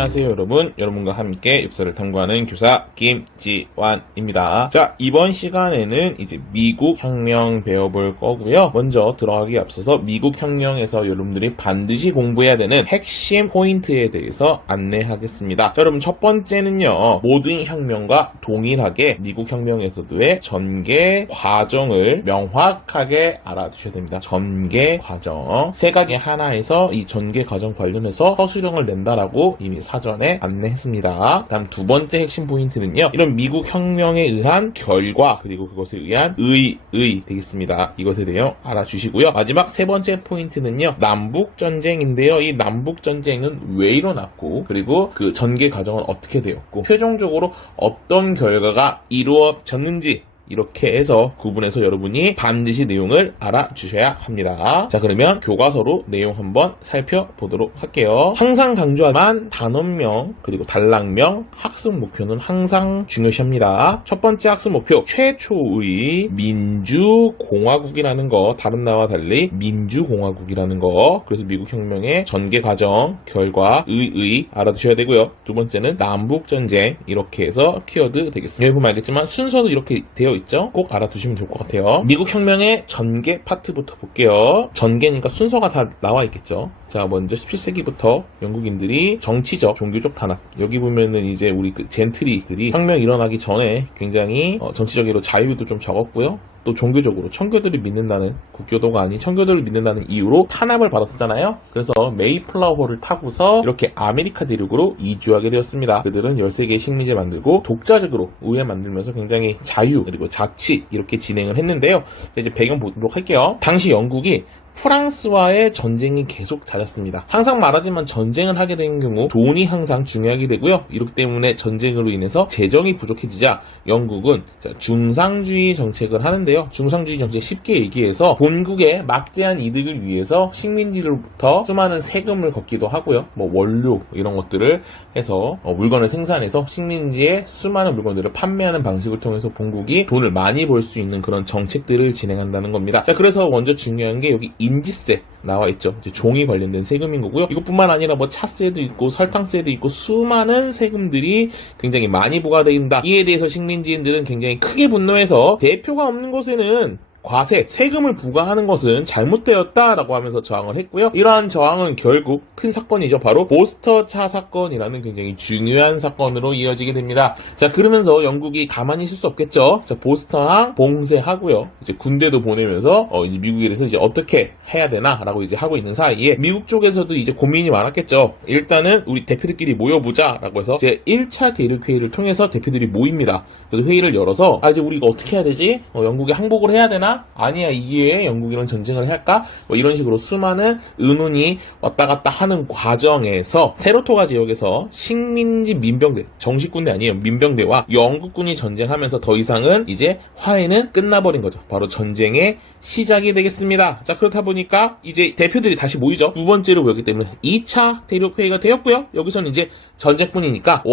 안녕하세요 여러분. 여러분과 함께 역사를 탐구하는 교사 김지환입니다. 자, 이번 시간에는 이제 미국 혁명 배워볼 거고요. 먼저 들어가기 앞서서 미국 혁명에서 여러분들이 반드시 공부해야 되는 핵심 포인트에 대해서 안내하겠습니다. 자, 여러분 첫 번째는요. 모든 혁명과 동일하게 미국 혁명에서도의 전개 과정을 명확하게 알아두셔야 됩니다. 전개 과정. 세 가지 하나에서 이 전개 과정 관련해서 서술형을 낸다라고 이미 사전에 안내했습니다. 다음 두 번째 핵심 포인트는요. 이런 미국 혁명에 의한 결과 그리고 그것에 의한 의 되겠습니다. 이것에 대해 알아주시고요. 마지막 세 번째 포인트는요. 남북전쟁인데요. 이 남북전쟁은 왜 일어났고 그리고 그 전개 과정은 어떻게 되었고 최종적으로 어떤 결과가 이루어졌는지 이렇게 해서 구분해서 여러분이 반드시 내용을 알아주셔야 합니다. 자, 그러면 교과서로 내용 한번 살펴보도록 할게요. 항상 강조하지만 단원명 그리고 단락명 학습 목표는 항상 중요시합니다. 첫 번째 학습 목표 최초의 민주공화국이라는 거, 다른 나라와 달리 민주공화국이라는 거. 그래서 미국 혁명의 전개 과정 결과 의 알아두셔야 되고요. 두 번째는 남북전쟁 이렇게 해서 키워드 되겠습니다. 여기 보면 알겠지만 순서도 이렇게 되어 있죠? 꼭 알아두시면 좋을 것 같아요. 미국 혁명의 전개 파트부터 볼게요. 전개니까 순서가 다 나와 있겠죠. 자, 먼저 17세기부터 영국인들이 정치적, 종교적 탄압. 여기 보면은 이제 우리 그 젠트리들이 혁명 일어나기 전에 굉장히 정치적으로 자유도 좀 적었고요. 또 종교적으로 청교도를 믿는다는, 국교도가 아닌 청교도를 믿는다는 이유로 탄압을 받았었잖아요. 그래서 메이플라워를 타고서 이렇게 아메리카 대륙으로 이주하게 되었습니다. 그들은 13개의 식민지를 만들고 독자적으로 의회 만들면서 굉장히 자유 그리고 자치 이렇게 진행을 했는데요. 이제 배경 보도록 할게요. 당시 영국이 프랑스와의 전쟁이 계속 잦았습니다. 항상 말하지만 전쟁을 하게 되는 경우 돈이 항상 중요하게 되고요. 이렇기 때문에 전쟁으로 인해서 재정이 부족해지자 영국은 중상주의 정책을 하는데요. 중상주의 정책 쉽게 얘기해서 본국의 막대한 이득을 위해서 식민지로부터 수많은 세금을 걷기도 하고요. 뭐 원료 이런 것들을 해서 물건을 생산해서 식민지에 수많은 물건들을 판매하는 방식을 통해서 본국이 돈을 많이 벌 수 있는 그런 정책들을 진행한다는 겁니다. 자, 그래서 먼저 중요한 게 여기 인지세 나와 있죠. 이제 종이 관련된 세금인 거고요. 이것뿐만 아니라 뭐 차세도 있고 설탕세도 있고 수많은 세금들이 굉장히 많이 부과됩니다. 이에 대해서 식민지인들은 굉장히 크게 분노해서 대표가 없는 곳에는 과세, 세금을 부과하는 것은 잘못되었다라고 하면서 저항을 했고요. 이러한 저항은 결국 큰 사건이죠. 바로 보스터차 사건이라는 굉장히 중요한 사건으로 이어지게 됩니다. 자, 그러면서 영국이 가만히 있을 수 없겠죠. 자, 보스턴항 봉쇄하고요. 이제 군대도 보내면서 이제 미국에 대해서 이제 어떻게 해야 되나라고 이제 하고 있는 사이에 미국 쪽에서도 이제 고민이 많았겠죠. 일단은 우리 대표들끼리 모여보자라고 해서 이제 1차 대륙회의를 통해서 대표들이 모입니다. 그래서 회의를 열어서 이제 우리 이거 어떻게 해야 되지? 영국에 항복을 해야 되나? 아니야, 이게 영국이랑 전쟁을 할까? 뭐 이런 식으로 수많은 의논이 왔다 갔다 하는 과정에서 세로토가 지역에서 식민지 민병대, 정식 군대 아니에요, 민병대와 영국군이 전쟁하면서 더 이상은 이제 화해는 끝나버린 거죠. 바로 전쟁의 시작이 되겠습니다. 자, 그렇다 보니까 이제 대표들이 다시 모이죠. 두 번째로 모였기 때문에 2차 대륙회의가 되었고요. 여기서는 이제 전쟁뿐이니까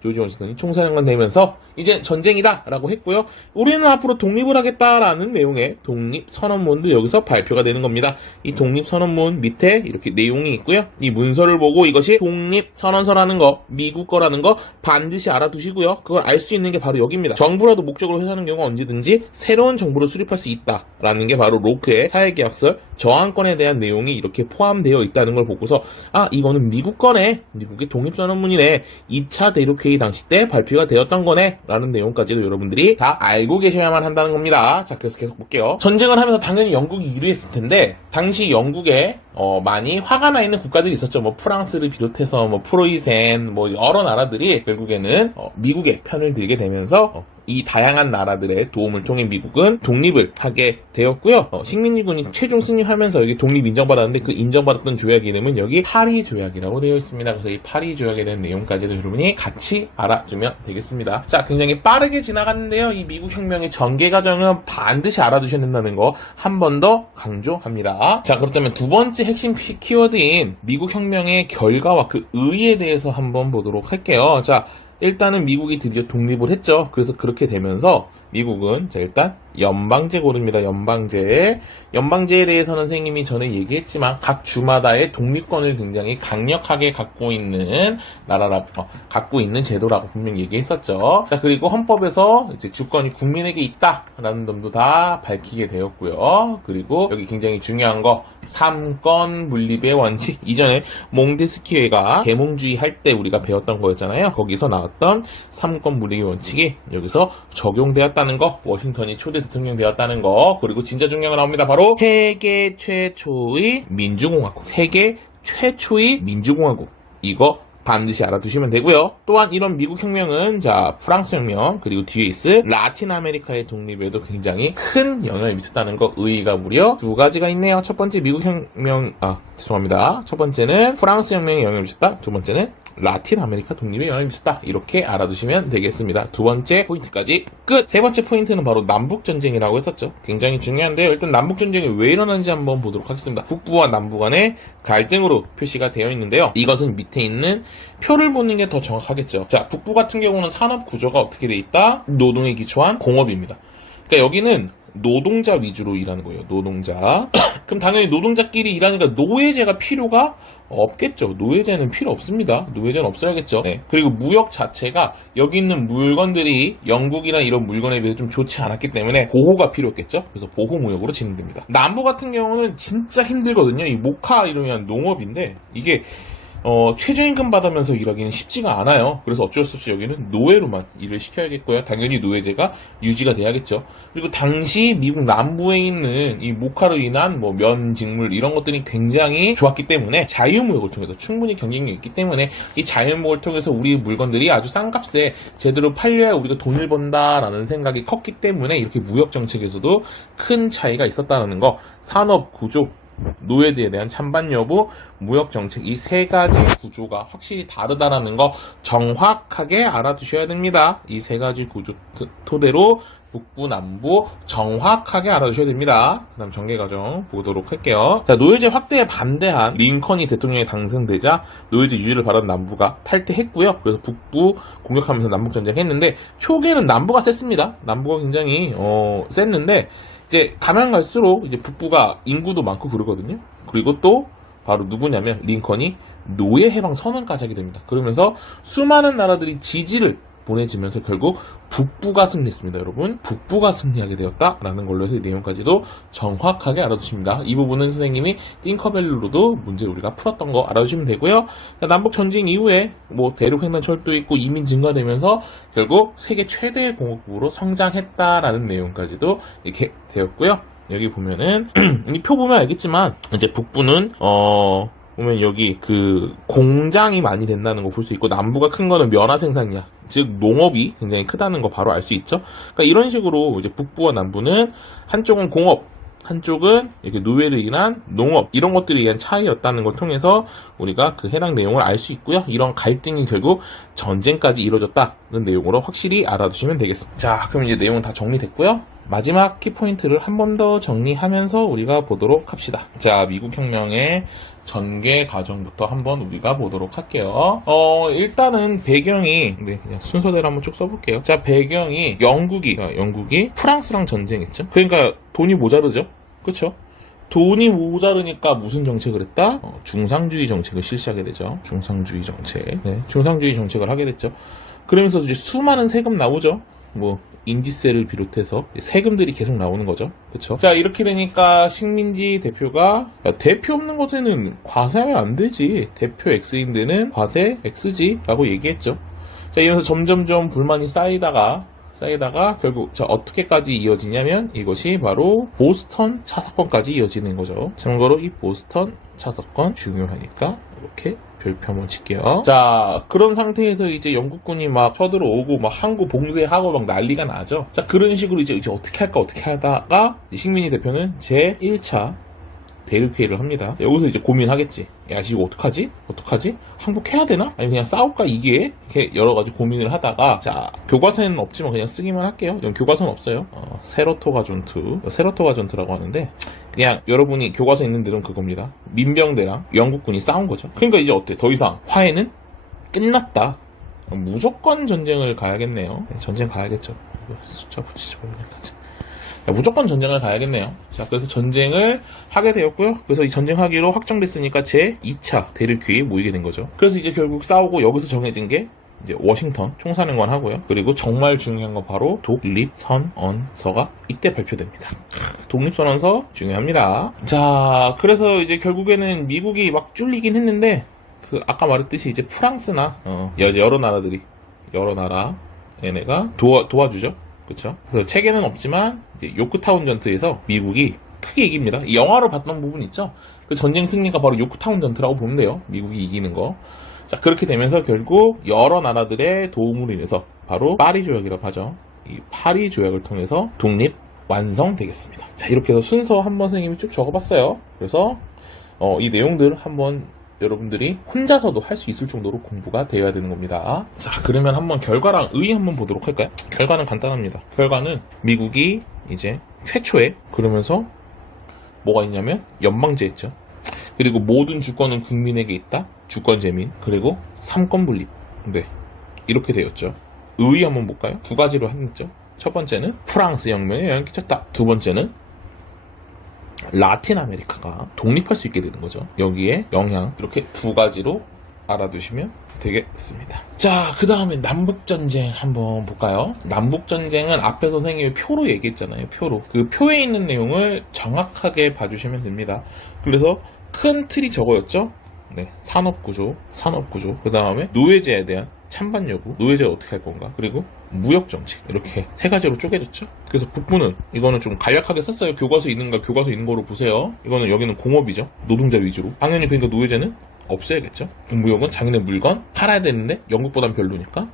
조지 워싱턴이 총사령관 되면서 이제 전쟁이다 라고 했고요. 우리는 앞으로 독립을 하겠다라는 내용의 독립선언문도 여기서 발표가 되는 겁니다. 이 독립선언문 밑에 이렇게 내용이 있고요. 이 문서를 보고 이것이 독립선언서라는 거, 미국 거라는 거 반드시 알아두시고요. 그걸 알 수 있는 게 바로 여기입니다. 정부라도 목적으로 회사하는 경우가 언제든지 새로운 정부를 수립할 수 있다라는 게 바로 로크의 사회계약서 저항권에 대한 내용이 이렇게 포함되어 있다는 걸 보고서 이거는 미국 거네, 미국의 독립선언문이네, 2차 대륙회의 당시 때 발표가 되었던 거네 라는 내용까지도 여러분들이 다 알고 계셔야만 한다는 겁니다. 자, 그래서 계속 볼게요. 전쟁을 하면서 당연히 영국이 유리했을 텐데 당시 영국에 많이 화가 나 있는 국가들이 있었죠. 뭐 프랑스를 비롯해서 뭐 프로이센 뭐 여러 나라들이 결국에는 미국의 편을 들게 되면서 이 다양한 나라들의 도움을 통해 미국은 독립을 하게 되었고요. 식민지군이 최종 승리하면서 여기 독립 인정받았는데 그 인정받았던 조약 이름은 여기 파리 조약이라고 되어 있습니다. 그래서 이 파리 조약에 대한 내용까지도 여러분이 같이 알아주면 되겠습니다. 자, 굉장히 빠르게 지나갔는데요. 이 미국 혁명의 전개 과정은 반드시 알아두셔야 된다는 거 한 번 더 강조합니다. 자, 그렇다면 두 번째 핵심 키워드인 미국 혁명의 결과와 그 의의에 대해서 한번 보도록 할게요. 자, 일단은 미국이 드디어 독립을 했죠. 그래서 그렇게 되면서 미국은 자 일단 연방제 고릅니다. 연방제에 대해서는 선생님이 전에 얘기했지만 각 주마다의 독립권을 굉장히 강력하게 갖고 있는 갖고 있는 제도라고 분명히 얘기했었죠. 자 그리고 헌법에서 이제 주권이 국민에게 있다라는 점도 다 밝히게 되었고요. 그리고 여기 굉장히 중요한 거 3권 분립의 원칙, 이전에 몽테스키에가 계몽주의 할 때 우리가 배웠던 거였잖아요. 거기서 나왔던 3권 분립의 원칙이 여기서 적용되었다는 거, 워싱턴이 초대 대통령 되었다는 거, 그리고 진짜 중요한 거 나옵니다. 바로 세계 최초의 민주공화국, 이거 반드시 알아두시면 되고요. 또한 이런 미국 혁명은 자 프랑스 혁명 그리고 뒤에 있을 라틴 아메리카의 독립에도 굉장히 큰 영향을 미쳤다는 거, 의의가 무려 두 가지가 있네요. 첫 번째 미국 혁명 죄송합니다. 첫 번째는 프랑스 혁명에 영향을 미쳤다. 두 번째는 라틴 아메리카 독립에 영향을 미쳤다. 이렇게 알아두시면 되겠습니다. 두 번째 포인트까지 끝! 세 번째 포인트는 바로 남북전쟁이라고 했었죠. 굉장히 중요한데요. 일단 남북전쟁이 왜 일어나는지 한번 보도록 하겠습니다. 북부와 남부 간의 갈등으로 표시가 되어 있는데요. 이것은 밑에 있는 표를 보는 게 더 정확하겠죠. 자, 북부 같은 경우는 산업 구조가 어떻게 돼 있다? 노동에 기초한 공업입니다. 그러니까 여기는 노동자 위주로 일하는 거예요. 노동자. 그럼 당연히 노동자끼리 일하니까 노예제가 필요가 없겠죠. 노예제는 필요 없습니다. 노예제는 없어야겠죠. 네. 그리고 무역 자체가 여기 있는 물건들이 영국이나 이런 물건에 비해서 좀 좋지 않았기 때문에 보호가 필요했겠죠. 그래서 보호무역으로 진행됩니다. 남부 같은 경우는 진짜 힘들거든요. 이 모카 이러면 농업인데 이게 최저임금 받으면서 일하기는 쉽지가 않아요. 그래서 어쩔 수 없이 여기는 노예로만 일을 시켜야겠고요. 당연히 노예제가 유지가 돼야겠죠. 그리고 당시 미국 남부에 있는 이 모카로 인한 뭐 면, 직물 이런 것들이 굉장히 좋았기 때문에 자유무역을 통해서 충분히 경쟁력이 있기 때문에 이 자유무역을 통해서 우리 물건들이 아주 싼 값에 제대로 팔려야 우리가 돈을 번다라는 생각이 컸기 때문에 이렇게 무역 정책에서도 큰 차이가 있었다는 거, 산업 구조, 노예제에 대한 찬반 여부, 무역 정책, 이 세 가지 구조가 확실히 다르다라는 거 정확하게 알아두셔야 됩니다. 이 세 가지 구조 토대로 북부, 남부 정확하게 알아두셔야 됩니다. 그 다음 전개과정 보도록 할게요. 자, 노예제 확대에 반대한 링컨이 대통령에 당선되자 노예제 유지를 바라는 남부가 탈퇴했고요. 그래서 북부 공격하면서 남북전쟁 했는데 초기에는 남부가 셌습니다. 남부가 굉장히 셌는데 이제 가면 갈수록 이제 북부가 인구도 많고 그러거든요. 그리고 또 바로 누구냐면 링컨이 노예 해방 선언까지 하게 됩니다. 그러면서 수많은 나라들이 지지를 보내지면서 결국 북부가 승리했습니다. 여러분, 북부가 승리하게 되었다라는 걸로 해서 이 내용까지도 정확하게 알아두십니다. 이 부분은 선생님이 띵커벨로도 문제를 우리가 풀었던 거 알아두시면 되고요. 남북 전쟁 이후에 뭐 대륙 횡단철도 있고 이민 증가되면서 결국 세계 최대의 공화국으로 성장했다라는 내용까지도 이렇게 되었고요. 여기 보면은 이 표 보면 알겠지만 이제 북부는 보면 여기 그 공장이 많이 된다는 거 볼 수 있고, 남부가 큰 거는 면화 생산이야. 즉 농업이 굉장히 크다는 거 바로 알 수 있죠. 그러니까 이런 식으로 이제 북부와 남부는 한쪽은 공업, 한쪽은 이렇게 노예를 인한 농업, 이런 것들에 의한 차이였다는 걸 통해서 우리가 그 해당 내용을 알 수 있고요. 이런 갈등이 결국 전쟁까지 이루어졌다는 내용으로 확실히 알아두시면 되겠습니다. 자, 그럼 이제 내용은 다 정리됐고요. 마지막 키포인트를 한 번 더 정리하면서 우리가 보도록 합시다. 자, 미국 혁명의 전개 과정부터 한번 우리가 보도록 할게요. 일단은 배경이, 그냥 순서대로 한번 쭉 써볼게요. 자, 배경이 영국이 프랑스랑 전쟁했죠. 그러니까 돈이 모자르죠. 그쵸? 돈이 모자르니까 무슨 정책을 했다? 중상주의 정책을 실시하게 되죠. 중상주의 정책. 네, 중상주의 정책을 하게 됐죠. 그러면서 이제 수많은 세금 나오죠. 뭐 인지세를 비롯해서 세금들이 계속 나오는 거죠. 그쵸? 자, 이렇게 되니까 식민지 대표가 대표 없는 것에는 과세하면 안 되지. 대표 X인데는 과세 X지 라고 얘기했죠. 자, 이러면서 점점점 불만이 쌓이다가 결국 자, 어떻게까지 이어지냐면 이것이 바로 보스턴 차 사건까지 이어지는 거죠. 참고로 이 보스턴 차 사건 중요하니까 이렇게 별표 한번 칠게요. 자, 그런 상태에서 이제 영국군이 막 쳐들어오고 막 항구 봉쇄하고 막 난리가 나죠. 자, 그런 식으로 이제 어떻게 하다가 식민지 대표는 제1차 대륙회의를 합니다. 여기서 이제 고민하겠지. 야, 지금 어떡하지? 항복해야 되나? 아니 그냥 싸울까 이게? 이렇게 여러 가지 고민을 하다가, 자, 교과서에는 없지만 그냥 쓰기만 할게요. 이건 교과서는 없어요. 세러토가 전투라고 하는데, 그냥 여러분이 교과서에 있는 대로는 그겁니다. 민병대랑 영국군이 싸운 거죠. 그러니까 이제 어때? 더 이상 화해는 끝났다. 무조건 전쟁을 가야겠네요. 네, 전쟁 가야겠죠. 숫자 붙이지 말까지. 무조건 전쟁을 가야겠네요. 자, 그래서 전쟁을 하게 되었고요. 그래서 이 전쟁하기로 확정됐으니까 제 2차 대륙회의에 모이게 된 거죠. 그래서 이제 결국 싸우고 여기서 정해진 게 이제 워싱턴 총사령관 하고요. 그리고 정말 중요한 건 바로 독립선언서가 이때 발표됩니다. 독립선언서 중요합니다. 자, 그래서 이제 결국에는 미국이 막 쫄리긴 했는데 그 아까 말했듯이 이제 프랑스나 여러 나라 얘네가 도와주죠. 그쵸? 그래서 체계는 없지만 이제 요크타운 전투에서 미국이 크게 이깁니다. 이 영화로 봤던 부분 있죠? 그 전쟁 승리가 바로 요크타운 전투라고 보면 돼요. 미국이 이기는 거. 자, 그렇게 되면서 결국 여러 나라들의 도움으로 인해서 바로 파리 조약이라고 하죠. 이 파리 조약을 통해서 독립 완성되겠습니다. 자, 이렇게 해서 순서 한번 선생님이 쭉 적어봤어요. 그래서 이 내용들 한번 여러분들이 혼자서도 할 수 있을 정도로 공부가 되어야 되는 겁니다. 자, 그러면 한번 결과랑 의의 한번 보도록 할까요? 결과는 간단합니다. 결과는 미국이 이제 최초에 그러면서 뭐가 있냐면 연방제 있죠. 그리고 모든 주권은 국민에게 있다. 주권 재민. 그리고 삼권 분립. 네, 이렇게 되었죠. 의의 한번 볼까요? 두 가지로 했죠. 첫 번째는 프랑스 혁명에 영향을 끼쳤다. 두 번째는 라틴 아메리카가 독립할 수 있게 되는 거죠. 여기에 영향, 이렇게 두 가지로 알아두시면 되겠습니다. 자, 그 다음에 남북전쟁 한번 볼까요? 남북전쟁은 앞에 선생님이 표로 얘기했잖아요. 표로. 그 표에 있는 내용을 정확하게 봐주시면 됩니다. 그래서 큰 틀이 저거였죠? 네, 산업구조. 그 다음에 노예제에 대한 찬반 여부, 노예제를 어떻게 할 건가, 그리고 무역정책, 이렇게 세 가지로 쪼개졌죠. 그래서 북부는 이거는 좀 간략하게 썼어요. 교과서에 있는 거로 보세요. 이거는 여기는 공업이죠. 노동자 위주로. 당연히 그러니까 노예제는 없애야겠죠. 무역은 자기네 물건 팔아야 되는데 영국보단 별로니까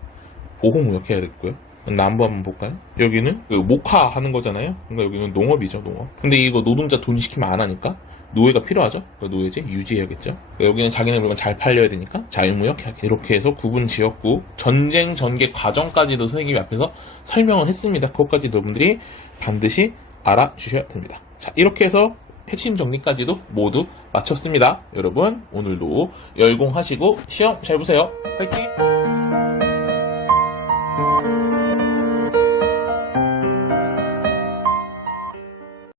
보호무역 해야 되고요. 남부 한번 볼까요? 여기는 그 목화 하는 거잖아요. 그러니까 여기는 농업이죠, 농업. 근데 이거 노동자 돈 시키면 안 하니까 노예가 필요하죠. 노예제 유지해야겠죠. 여기는 자기네 물건 잘 팔려야 되니까 자유무역 해야겠죠. 이렇게 해서 구분 지었고 전쟁 전개 과정까지도 선생님이 앞에서 설명을 했습니다. 그것까지 여러분들이 반드시 알아주셔야 됩니다. 자, 이렇게 해서 핵심 정리까지도 모두 마쳤습니다. 여러분 오늘도 열공하시고 시험 잘 보세요. 화이팅!